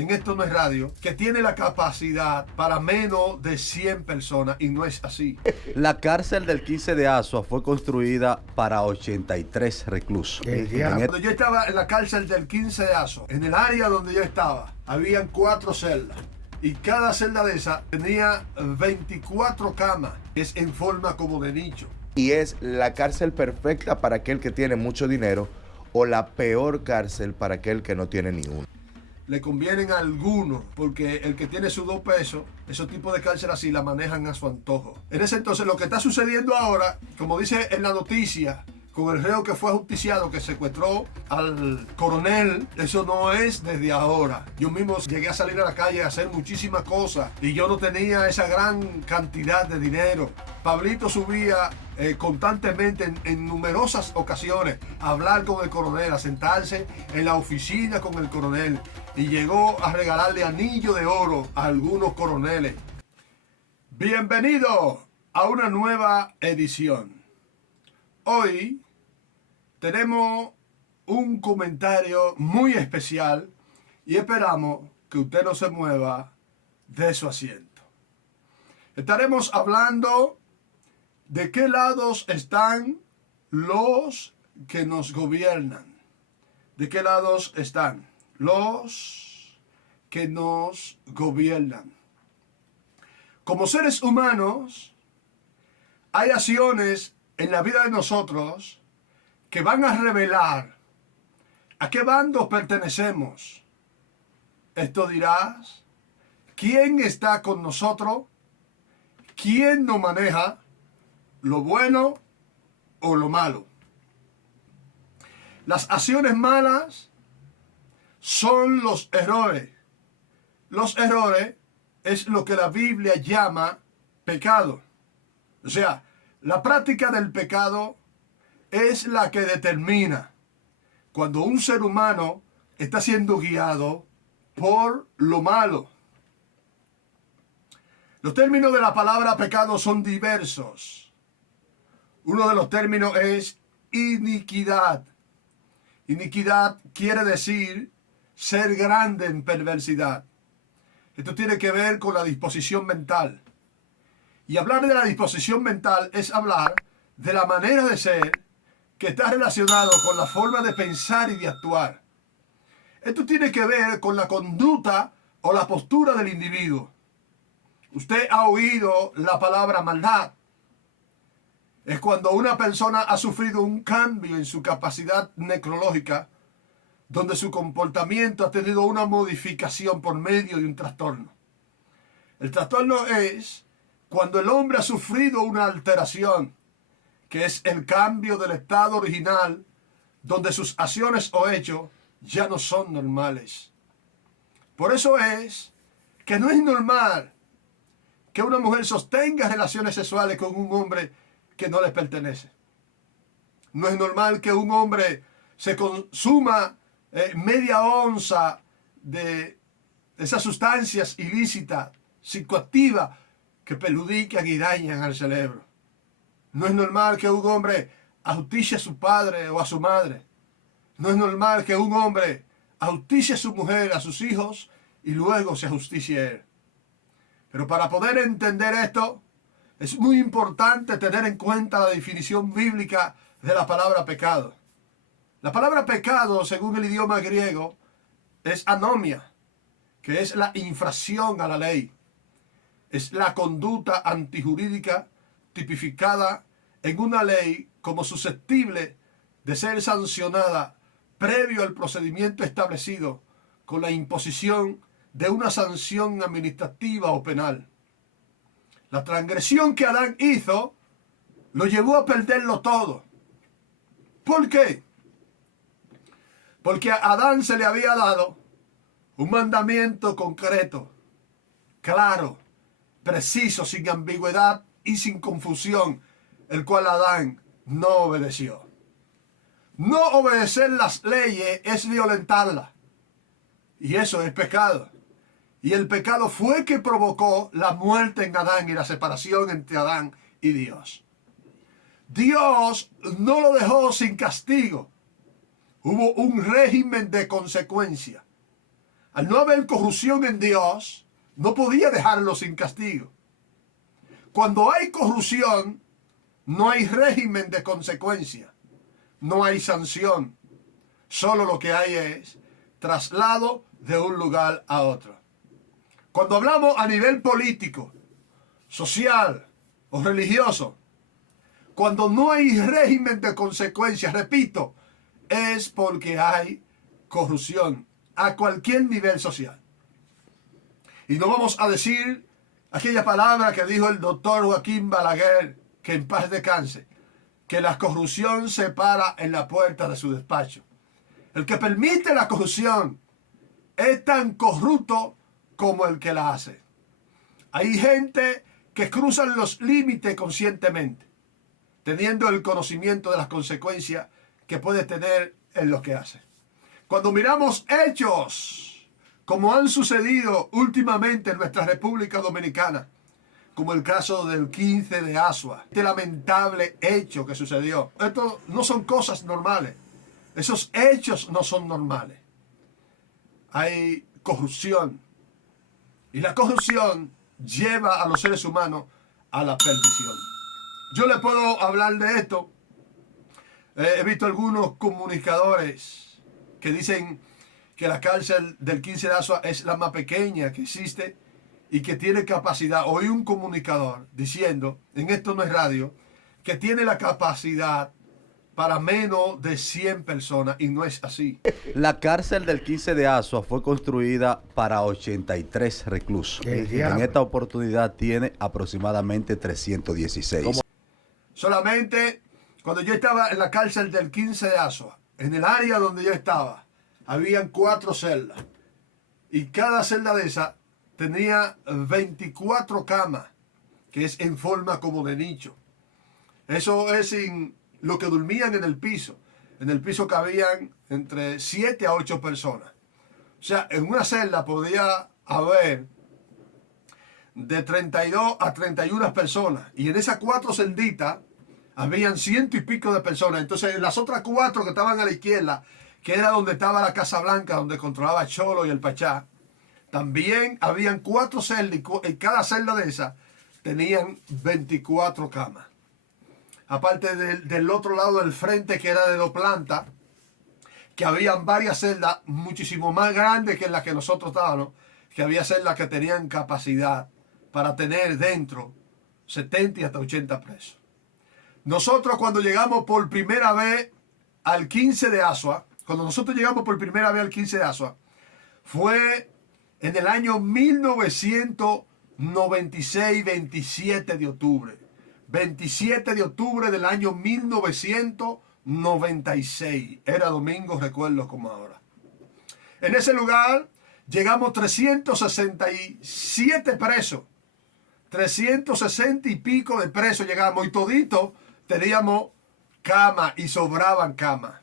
en Esto No Es Radio, que tiene la capacidad para menos de 100 personas, y no es así. La cárcel del 15 de Asua fue construida para 83 reclusos. Cuando yo estaba en la cárcel del 15 de Asua, en el área donde yo estaba, habían 4 celdas. Y cada celda de esa tenía 24 camas. Es en forma como de nicho. Y es la cárcel perfecta para aquel que tiene mucho dinero o la peor cárcel para aquel que no tiene ni uno. Le convienen a algunos, porque el que tiene sus 2 pesos, esos tipos de cárcel así la manejan a su antojo. En ese entonces, lo que está sucediendo ahora, como dice en la noticia, con el reo que fue ajusticiado, que secuestró al coronel, eso no es desde ahora. Yo mismo llegué a salir a la calle a hacer muchísimas cosas y yo no tenía esa gran cantidad de dinero. Pablito subía constantemente en numerosas ocasiones a hablar con el coronel, a sentarse en la oficina con el coronel, y llegó a regalarle anillo de oro a algunos coroneles. Bienvenido a una nueva edición. Hoy tenemos un comentario muy especial y esperamos que usted no se mueva de su asiento. Estaremos hablando de qué lados están los que nos gobiernan. ¿De qué lados están los que nos gobiernan? Como seres humanos, hay acciones en la vida de nosotros que van a revelar a qué bando pertenecemos. Esto dirás, ¿quién está con nosotros? ¿Quién nos maneja? ¿Lo bueno o lo malo? Las acciones malas son los errores. Los errores es lo que la Biblia llama pecado. O sea, la práctica del pecado es la que determina cuando un ser humano está siendo guiado por lo malo. Los términos de la palabra pecado son diversos. Uno de los términos es iniquidad. Iniquidad quiere decir ser grande en perversidad. Esto tiene que ver con la disposición mental. Y hablar de la disposición mental es hablar de la manera de ser que está relacionado con la forma de pensar y de actuar. Esto tiene que ver con la conducta o la postura del individuo. Usted ha oído la palabra maldad. Es cuando una persona ha sufrido un cambio en su capacidad necrológica, donde su comportamiento ha tenido una modificación por medio de un trastorno. El trastorno es cuando el hombre ha sufrido una alteración, que es el cambio del estado original, donde sus acciones o hechos ya no son normales. Por eso es que no es normal que una mujer sostenga relaciones sexuales con un hombre que no les pertenece. No es normal que un hombre se consuma media onza de esas sustancias ilícitas, psicoactivas, que perjudican y dañan al cerebro. No es normal que un hombre ajusticie a su padre o a su madre. No es normal que un hombre ajusticie a su mujer, a sus hijos, y luego se ajusticie a él. Pero para poder entender esto, es muy importante tener en cuenta la definición bíblica de la palabra pecado. La palabra pecado, según el idioma griego, es anomia, que es la infracción a la ley. Es la conducta antijurídica tipificada en una ley como susceptible de ser sancionada previo al procedimiento establecido con la imposición de una sanción administrativa o penal. La transgresión que Adán hizo lo llevó a perderlo todo. ¿Por qué? Porque a Adán se le había dado un mandamiento concreto, claro, preciso, sin ambigüedad y sin confusión, el cual Adán no obedeció. No obedecer las leyes es violentarlas, y eso es pecado. Y el pecado fue que provocó la muerte en Adán y la separación entre Adán y Dios. Dios no lo dejó sin castigo. Hubo un régimen de consecuencia. al no haber corrupción en Dios, no podía dejarlo sin castigo. Cuando hay corrupción, no hay régimen de consecuencia, no hay sanción. Solo lo que hay es traslado de un lugar a otro. Cuando hablamos a nivel político, social o religioso, cuando no hay régimen de consecuencias, repito, es porque hay corrupción a cualquier nivel social. Y no vamos a decir aquella palabra que dijo el doctor Joaquín Balaguer, que en paz descanse, que la corrupción se para en la puerta de su despacho. El que permite la corrupción es tan corrupto como el que la hace. Hay gente que cruzan los límites conscientemente, teniendo el conocimiento de las consecuencias que puede tener en lo que hace. Cuando miramos hechos como han sucedido últimamente en nuestra República Dominicana, como el caso del 15 de Asua, este lamentable hecho que sucedió, esto no son cosas normales. Esos hechos no son normales. Hay corrupción. Y la corrupción lleva a los seres humanos a la perdición. Yo le puedo hablar de esto. He visto algunos comunicadores que dicen que la cárcel del 15 de Asua es la más pequeña que existe y que tiene capacidad. Oí un comunicador diciendo, en Esto No es Radio, que tiene la capacidad para menos de 100 personas, y no es así. La cárcel del 15 de Asua fue construida para 83 reclusos. En esta oportunidad tiene aproximadamente 316. ¿Cómo? Solamente cuando yo estaba en la cárcel del 15 de Asua, en el área donde yo estaba, habían 4 celdas. Y cada celda de esas tenía 24 camas, que es en forma como de nicho. Eso es sin lo que dormían en el piso. En el piso cabían entre 7 a 8 personas. O sea, en una celda podía haber de 32 a 31 personas. Y en esas 4 celditas habían 100 y pico de personas. Entonces, en las otras 4 que estaban a la izquierda, que era donde estaba la Casa Blanca, donde controlaba Cholo y el Pachá, también habían 4 celdas y cada celda de esas tenían 24 camas. Aparte del otro lado del frente, que era de 2 plantas, que habían varias celdas muchísimo más grandes que en las que nosotros estábamos, que había celdas que tenían capacidad para tener dentro 70 y hasta 80 presos. Nosotros cuando llegamos por primera vez al 15 de Asua, fue en el año 1996, 27 de octubre. 27 de octubre del año 1996. Era domingo, recuerdo como ahora. En ese lugar llegamos 367 presos. 360 y pico de presos llegamos y todito teníamos cama y sobraban camas.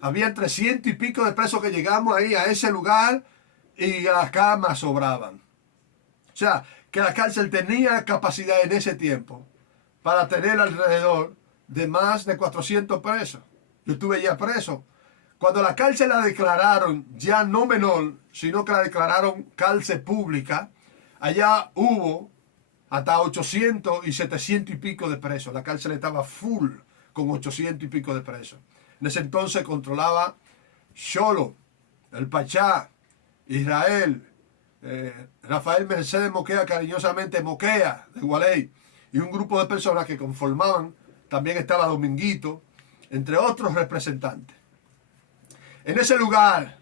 Había 300 y pico de presos que llegamos ahí a ese lugar y las camas sobraban. O sea, que la cárcel tenía capacidad en ese tiempo para tener alrededor de más de 400 presos. Yo estuve ya preso. Cuando la cárcel la declararon ya no menor, sino que la declararon cárcel pública, allá hubo hasta 800 y 700 y pico de presos. La cárcel estaba full con 800 y pico de presos. En ese entonces controlaba Cholo, el Pachá, Israel, Rafael Mercedes Moquea, cariñosamente Moquea, de Gualey, y un grupo de personas que conformaban, también estaba Dominguito, entre otros representantes. En ese lugar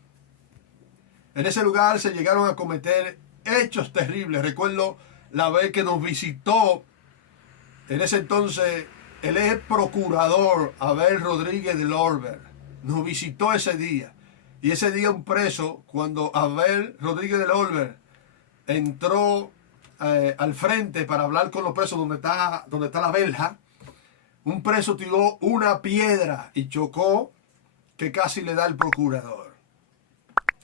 se llegaron a cometer hechos terribles. Recuerdo la vez que nos visitó, en ese entonces, el ex procurador Abel Rodríguez de Lorber. Nos visitó ese día. Y ese día un preso, cuando Abel Rodríguez de Lorber entró al frente para hablar con los presos donde está la verja, un preso tiró una piedra y chocó, que casi le da al procurador.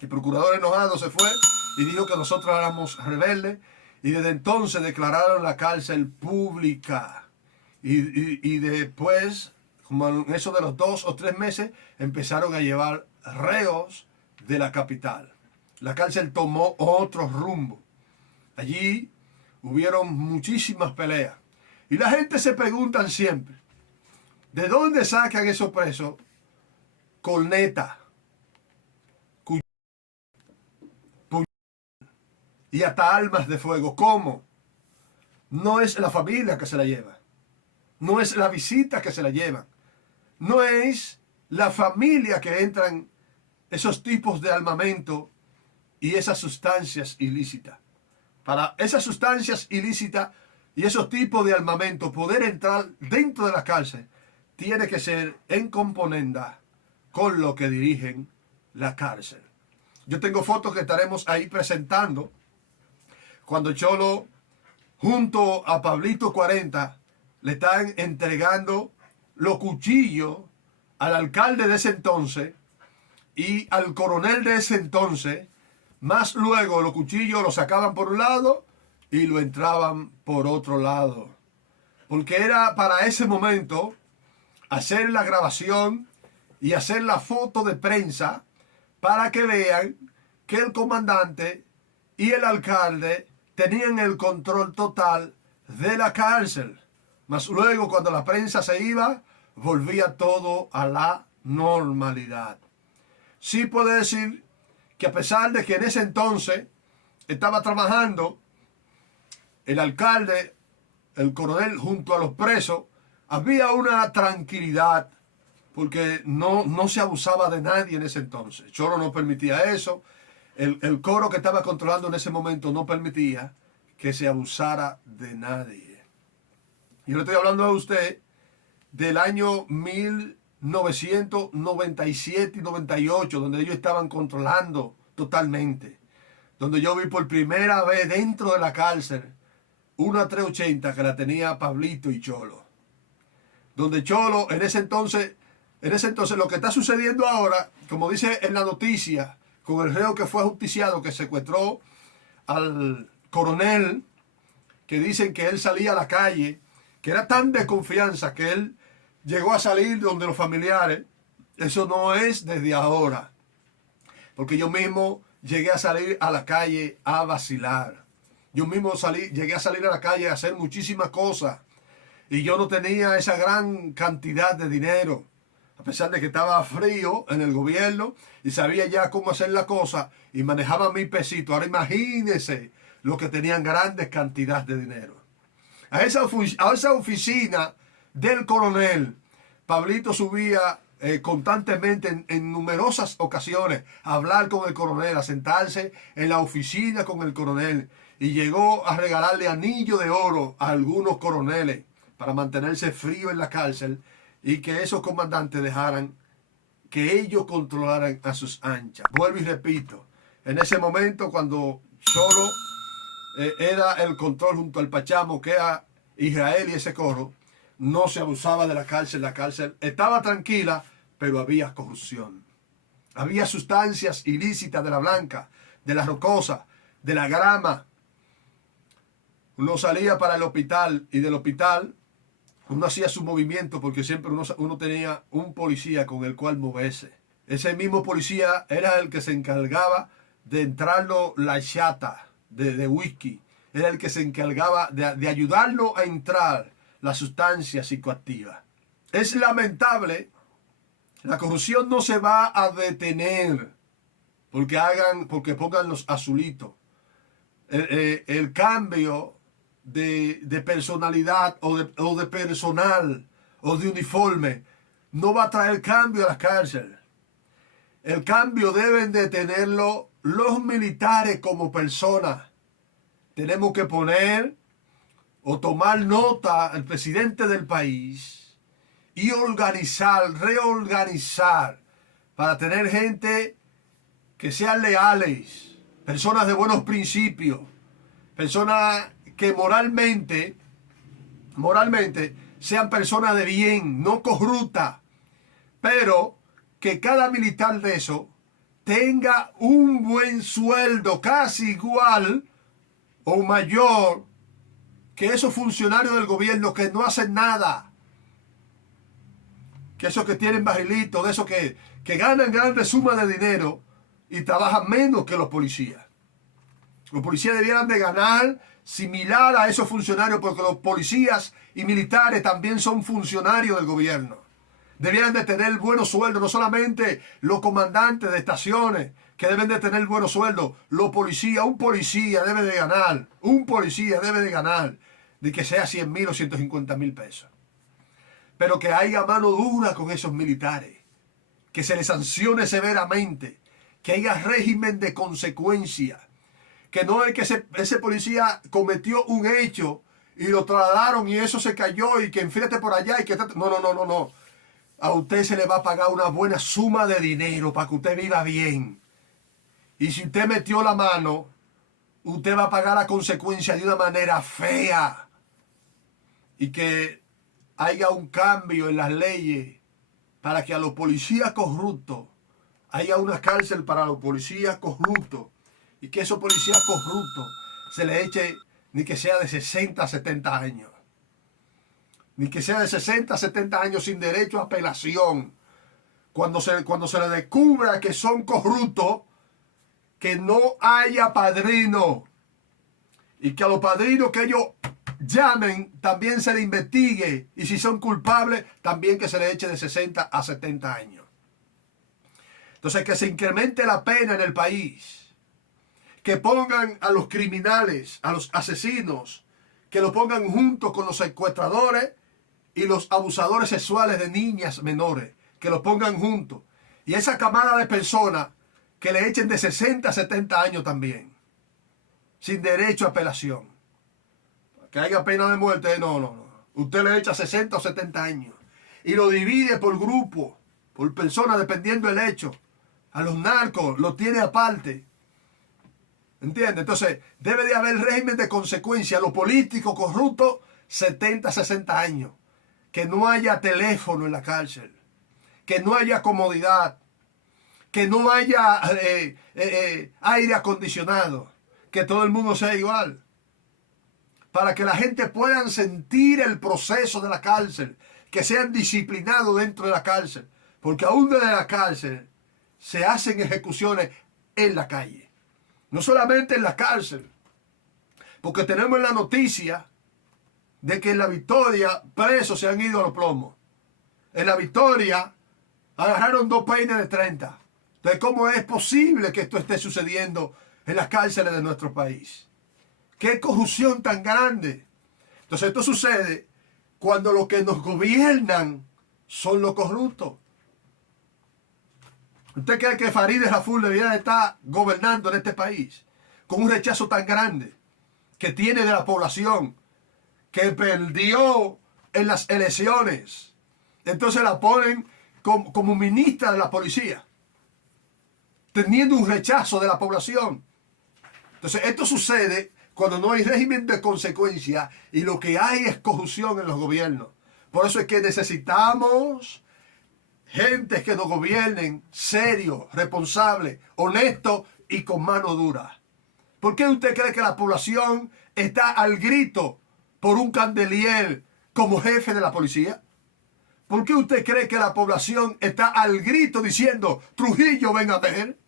El procurador enojado se fue y dijo que nosotros éramos rebeldes, y desde entonces declararon la cárcel pública. Y después, como en eso de los 2 o 3 meses, empezaron a llevar reos de la capital. La cárcel tomó otro rumbo. Allí hubieron muchísimas peleas. Y la gente se pregunta siempre, ¿de dónde sacan esos presos? Corneta, y hasta armas de fuego. ¿Cómo? No es la familia que se la lleva. No es la visita que se la llevan. No es la familia que entran esos tipos de armamento y esas sustancias ilícitas. Para esas sustancias ilícitas y esos tipos de armamento poder entrar dentro de la cárcel, tiene que ser en componenda con lo que dirigen la cárcel. Yo tengo fotos que estaremos ahí presentando cuando Cholo, junto a Pablito 40, le están entregando los cuchillos al alcalde de ese entonces y al coronel de ese entonces. Más luego los cuchillos los sacaban por un lado y lo entraban por otro lado. Porque era para ese momento hacer la grabación y hacer la foto de prensa para que vean que el comandante y el alcalde tenían el control total de la cárcel. Mas luego, cuando la prensa se iba, volvía todo a la normalidad. Sí puedo decir que a pesar de que en ese entonces estaba trabajando el alcalde, el coronel junto a los presos, había una tranquilidad porque no se abusaba de nadie en ese entonces. Cholo no permitía eso. El coro que estaba controlando en ese momento no permitía que se abusara de nadie. Yo le estoy hablando a usted del año 1997 y 98, donde ellos estaban controlando totalmente. Donde yo vi por primera vez dentro de la cárcel una 380 que la tenía Pablito y Cholo. Donde Cholo en ese entonces lo que está sucediendo ahora, como dice en la noticia, con el reo que fue ajusticiado, que secuestró al coronel, que dicen que él salía a la calle, que era tan de confianza que él llegó a salir donde los familiares. Eso no es desde ahora, porque yo mismo llegué a salir a la calle a vacilar. Yo mismo llegué a salir a la calle a hacer muchísimas cosas y yo no tenía esa gran cantidad de dinero. A pesar de que estaba frío en el gobierno y sabía ya cómo hacer la cosa y manejaba mi pesito. Ahora imagínense los que tenían grandes cantidades de dinero. A esa oficina del coronel, Pablito subía constantemente en numerosas ocasiones a hablar con el coronel, a sentarse en la oficina con el coronel. Y llegó a regalarle anillo de oro a algunos coroneles para mantenerse frío en la cárcel y que esos comandantes dejaran que ellos controlaran a sus anchas. Vuelvo y repito, en ese momento cuando Cholo era el control junto al Pachamo, que era Israel y ese coro, no se abusaba de la cárcel estaba tranquila, pero había corrupción. Había sustancias ilícitas de la blanca, de la rocosa, de la grama. Uno salía para el hospital y del hospital uno hacía su movimiento porque siempre uno tenía un policía con el cual moverse. Ese mismo policía era el que se encargaba de entrarlo la chata de whisky. Era el que se encargaba de ayudarlo a entrar la sustancia psicoactiva. Es lamentable, la corrupción no se va a detener porque pongan los azulitos. El cambio de personalidad o de personal o de uniforme no va a traer cambio a la cárcel. El cambio deben de tenerlo los militares como personas. Tenemos que poner o tomar nota al presidente del país y reorganizar para tener gente que sean leales, personas de buenos principios, personas que moralmente sean personas de bien, no corruptas, pero que cada militar de eso tenga un buen sueldo, casi igual o mayor que esos funcionarios del gobierno que no hacen nada, que esos que tienen bajilitos, de esos que ganan grandes sumas de dinero y trabajan menos que los policías. Los policías debieran de ganar similar a esos funcionarios, porque los policías y militares también son funcionarios del gobierno. Debieran de tener buenos sueldos, no solamente los comandantes de estaciones, que deben de tener buenos sueldos, los policías. Un policía debe de ganar, de que sea 100,000 o 150,000 pesos. Pero que haya mano dura con esos militares, que se les sancione severamente, que haya régimen de consecuencia, que no es que ese policía cometió un hecho y lo trasladaron y eso se cayó y que enfíate por allá y que... No. A usted se le va a pagar una buena suma de dinero para que usted viva bien. Y si usted metió la mano, usted va a pagar la consecuencia de una manera fea. Y que haya un cambio en las leyes para que a los policías corruptos haya una cárcel para los policías corruptos. Y que esos policías corruptos se les eche ni que sea de 60 a 70 años. Ni que sea de 60 a 70 años sin derecho a apelación. Cuando se les descubra que son corruptos, que no haya padrino. Y que a los padrinos que ellos llamen también se les investigue. Y si son culpables, también que se les eche de 60 a 70 años. Entonces, que se incremente la pena en el país. Que pongan a los criminales, a los asesinos, que lo pongan junto con los secuestradores y los abusadores sexuales de niñas menores, que lo pongan juntos. Y esa camada de personas que le echen de 60 a 70 años también, sin derecho a apelación. Que haya pena de muerte, no. Usted le echa 60 o 70 años y lo divide por grupo, por personas, dependiendo del hecho. A los narcos lo tiene aparte. ¿Entiende? Entonces, debe de haber régimen de consecuencia. Los políticos corruptos, 70, 60 años. Que no haya teléfono en la cárcel. Que no haya comodidad. Que no haya aire acondicionado. Que todo el mundo sea igual. Para que la gente pueda sentir el proceso de la cárcel. Que sean disciplinados dentro de la cárcel. Porque aún desde la cárcel se hacen ejecuciones en la calle. No solamente en la cárcel, porque tenemos la noticia de que en La Victoria presos se han ido a los plomos. En La Victoria agarraron 2 peines de 30. Entonces, ¿cómo es posible que esto esté sucediendo en las cárceles de nuestro país? ¡Qué corrupción tan grande! Entonces, esto sucede cuando los que nos gobiernan son los corruptos. ¿Usted cree que Farideh Raful debería estar gobernando en este país con un rechazo tan grande que tiene de la población, que perdió en las elecciones? Entonces la ponen como ministra de la policía, teniendo un rechazo de la población. Entonces esto sucede cuando no hay régimen de consecuencia y lo que hay es corrupción en los gobiernos. Por eso es que necesitamos gente que nos gobiernen serio, responsable, honesto y con mano dura. ¿Por qué usted cree que la población está al grito por un Candelier como jefe de la policía? ¿Por qué usted cree que la población está al grito diciendo Trujillo ven a ver?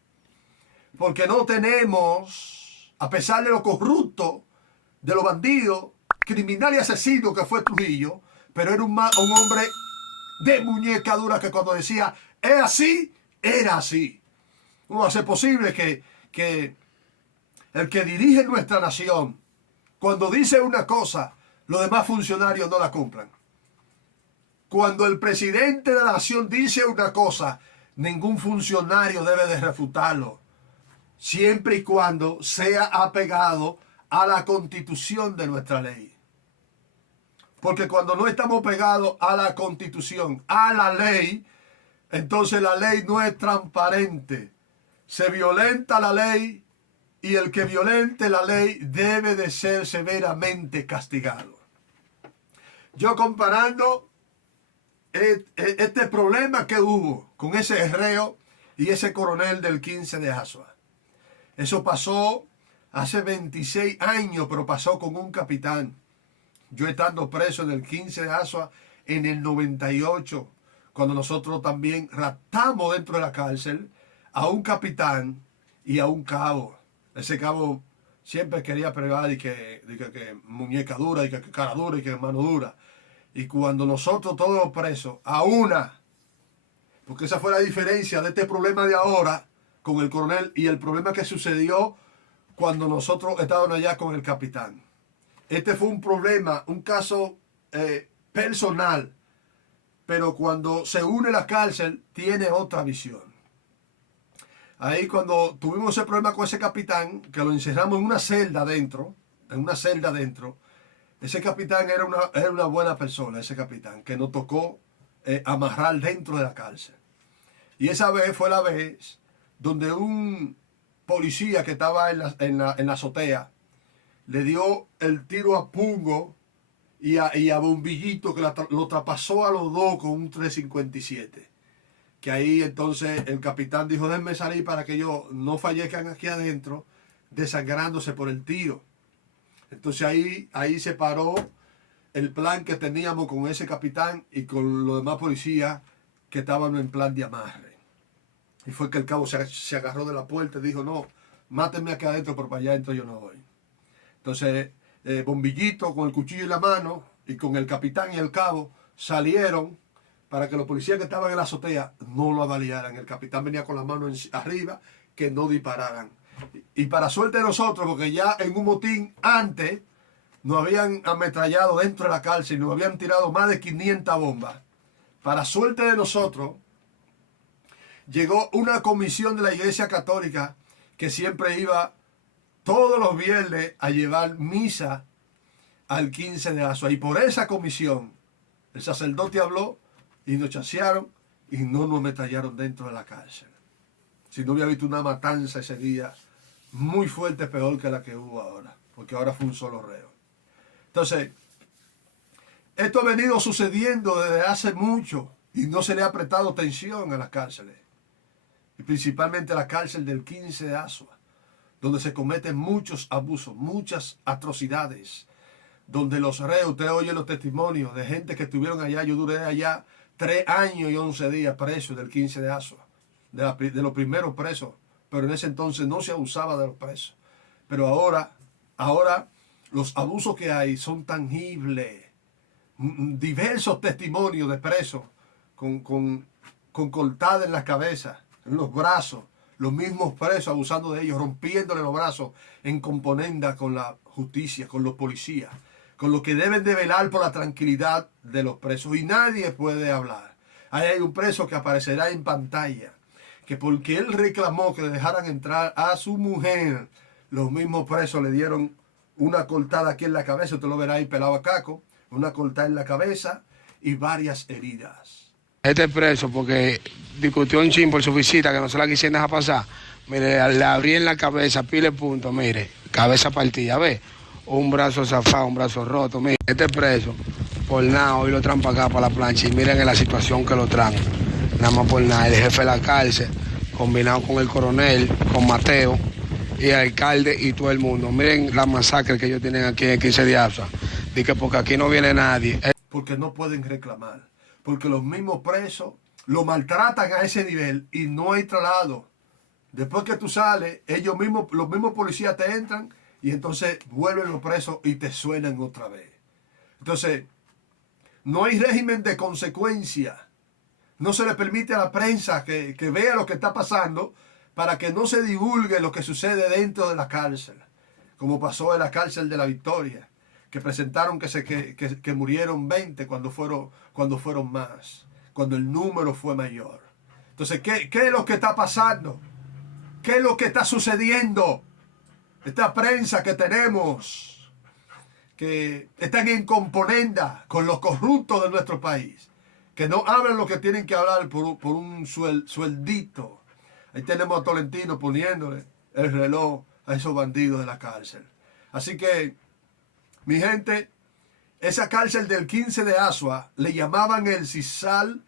Porque no tenemos, a pesar de lo corrupto, de lo bandido, criminal y asesino que fue Trujillo, pero era un hombre de muñeca dura que cuando decía, es así, era así. ¿Cómo va a ser posible que el que dirige nuestra nación, cuando dice una cosa, los demás funcionarios no la cumplan? Cuando el presidente de la nación dice una cosa, ningún funcionario debe de refutarlo, siempre y cuando sea apegado a la constitución de nuestra ley. Porque cuando no estamos pegados a la constitución, a la ley, entonces la ley no es transparente. Se violenta la ley y el que violente la ley debe de ser severamente castigado. Yo comparando este problema que hubo con ese reo y ese coronel del 15 de Asua. Eso pasó hace 26 años, pero pasó con un capitán. Yo estando preso en el 15 de Asua en el 98, cuando nosotros también raptamos dentro de la cárcel a un capitán y a un cabo. Ese cabo siempre quería pregar y que muñeca dura, y que cara dura, y que mano dura. Y cuando nosotros todos los presos, a una, porque esa fue la diferencia de este problema de ahora con el coronel y el problema que sucedió cuando nosotros estábamos allá con el capitán. Este fue un problema, un caso personal, pero cuando se une la cárcel tiene otra visión. Ahí cuando tuvimos ese problema con ese capitán, que lo encerramos en una celda adentro, ese capitán era una buena persona, ese capitán, que nos tocó amarrar dentro de la cárcel. Y esa vez fue la vez donde un policía que estaba en la azotea le dio el tiro a Pungo y a Bombillito, que lo traspasó a los dos con un 357. Que ahí entonces el capitán dijo, déjenme salir para que ellos no fallezcan aquí adentro, desangrándose por el tiro. Entonces ahí se paró el plan que teníamos con ese capitán y con los demás policías que estaban en plan de amarre. Y fue que el cabo se agarró de la puerta y dijo, no, mátenme aquí adentro, pero para allá adentro yo no voy. Entonces, Bombillito con el cuchillo en la mano y con el capitán y el cabo salieron para que los policías que estaban en la azotea no lo avaliaran. El capitán venía con la mano arriba, que no dispararan. Y para suerte de nosotros, porque ya en un motín antes nos habían ametrallado dentro de la cárcel, nos habían tirado más de 500 bombas. Para suerte de nosotros, llegó una comisión de la Iglesia Católica que siempre iba todos los viernes a llevar misa al 15 de Asua. Y por esa comisión, el sacerdote habló y nos chasearon y no nos ametrallaron dentro de la cárcel. Si no hubiera visto una matanza ese día, muy fuerte, peor que la que hubo ahora, porque ahora fue un solo reo. Entonces, esto ha venido sucediendo desde hace mucho y no se le ha prestado atención a las cárceles. Y principalmente la cárcel del 15 de Asua, donde se cometen muchos abusos, muchas atrocidades, donde los reos, usted oye los testimonios de gente que estuvieron allá. Yo duré allá 3 años y 11 días preso del 15 de Asua, de los primeros presos, pero en ese entonces no se abusaba de los presos. Pero ahora los abusos que hay son tangibles. Diversos testimonios de presos con cortadas en las cabezas, en los brazos, los mismos presos abusando de ellos, rompiéndole los brazos en componenda con la justicia, con los policías, con los que deben de velar por la tranquilidad de los presos. Y nadie puede hablar. Ahí hay un preso que aparecerá en pantalla, que porque él reclamó que le dejaran entrar a su mujer, los mismos presos le dieron una cortada aquí en la cabeza, usted lo verá ahí pelado a caco, una cortada en la cabeza y varias heridas. Este preso, porque discutió un chin por su visita, que no se la quisieron dejar pasar. Mire, le abrí en la cabeza, pile punto, mire, cabeza partida, ve, un brazo zafado, un brazo roto, mire. Este preso, por nada, hoy lo traen para acá, para la plancha, y miren en la situación que lo traen. Nada más por nada, el jefe de la cárcel, combinado con el coronel, con Mateo, y el alcalde y todo el mundo. Miren la masacre que ellos tienen aquí en el 15 de Asua. Dice porque aquí no viene nadie. Porque no pueden reclamar. Porque los mismos presos lo maltratan a ese nivel y no hay traslado. Después que tú sales, los mismos policías te entran y entonces vuelven los presos y te suenan otra vez. Entonces, no hay régimen de consecuencia. No se le permite a la prensa que vea lo que está pasando para que no se divulgue lo que sucede dentro de la cárcel. Como pasó en la cárcel de La Victoria, que presentaron que murieron 20 cuando fueron más, cuando el número fue mayor. Entonces, ¿qué es lo que está pasando? ¿Qué es lo que está sucediendo? Esta prensa que tenemos, que están en componenda con los corruptos de nuestro país, que no hablan lo que tienen que hablar por un sueldito. Ahí tenemos a Tolentino poniéndole el reloj a esos bandidos de la cárcel. Así que, mi gente, esa cárcel del 15 de Asua le llamaban el Sisal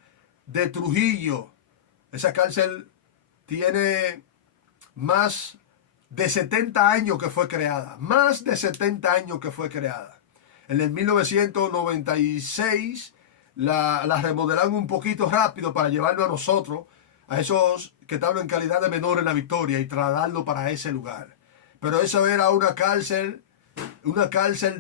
de Trujillo. Esa cárcel tiene más de 70 años que fue creada. Más de 70 años que fue creada. En el 1996 la remodelaron un poquito rápido para llevarlo a nosotros a esos que estaban en calidad de menor en la Victoria y trasladarlo para ese lugar. Pero eso era una cárcel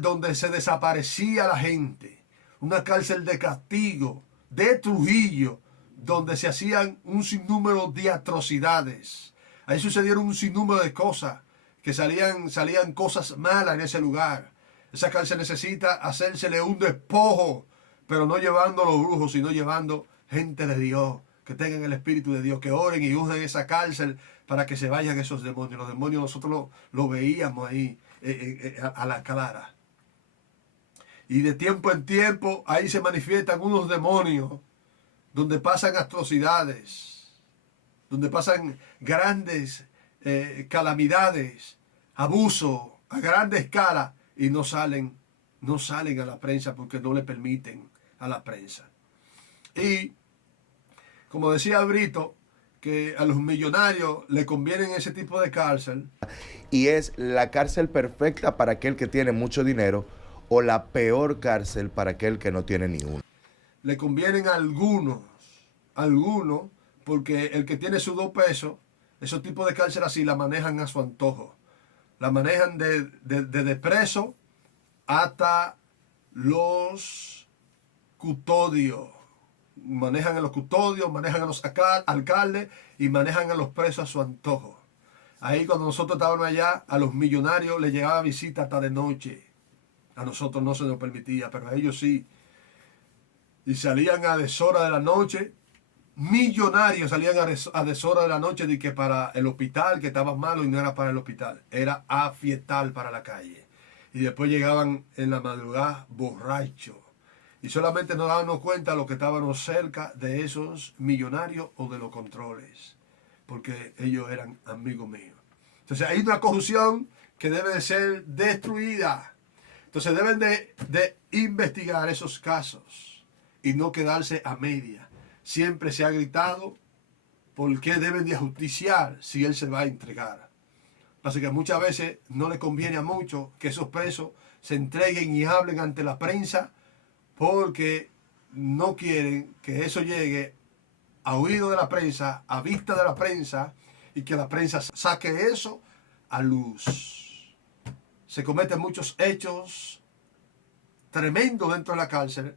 donde se desaparecía la gente, una cárcel de castigo, de Trujillo, donde se hacían un sinnúmero de atrocidades. Ahí sucedieron un sinnúmero de cosas, que salían cosas malas en ese lugar. Esa cárcel necesita hacérsele un despojo, pero no llevando a los brujos, sino llevando gente de Dios, que tengan el Espíritu de Dios, que oren y usen esa cárcel para que se vayan esos demonios. Los demonios nosotros lo veíamos ahí a la clara. Y de tiempo en tiempo ahí se manifiestan unos demonios donde pasan atrocidades, donde pasan grandes calamidades, abuso a grande escala, y no salen a la prensa porque no le permiten a la prensa. Y como decía Brito, que a los millonarios le conviene ese tipo de cárcel. Y es la cárcel perfecta para aquel que tiene mucho dinero o la peor cárcel para aquel que no tiene ni uno. Le convienen a algunos, porque el que tiene sus 2 pesos, esos tipos de cárcel así la manejan a su antojo. La manejan de preso hasta los custodios. Manejan a los custodios, manejan a los alcaldes y manejan a los presos a su antojo. Ahí cuando nosotros estábamos allá, a los millonarios les llegaba visita hasta de noche. A nosotros no se nos permitía, pero a ellos sí. Y salían a deshora de la noche. Millonarios salían a deshora de la noche de que para el hospital, que estaba malo, y no era para el hospital, era a fiestar para la calle. Y después llegaban en la madrugada borrachos. Y solamente nos dábamos cuenta de lo que estábamos cerca de esos millonarios o de los controles, porque ellos eran amigos míos. Entonces hay una corrupción que debe de ser destruida. Entonces deben de investigar esos casos y no quedarse a media. Siempre se ha gritado por qué deben de ajusticiar si él se va a entregar. Así que muchas veces no le conviene a muchos que esos presos se entreguen y hablen ante la prensa, porque no quieren que eso llegue a oído de la prensa, a vista de la prensa, y que la prensa saque eso a luz. Se cometen muchos hechos tremendos dentro de la cárcel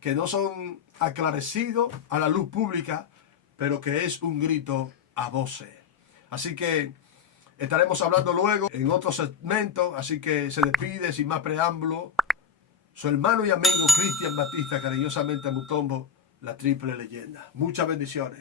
que no son aclarecidos a la luz pública, pero que es un grito a voces. Así que estaremos hablando luego en otro segmento, así que se despide sin más preámbulo su hermano y amigo Cristian Batista, cariñosamente Mutombo, la triple leyenda. Muchas bendiciones.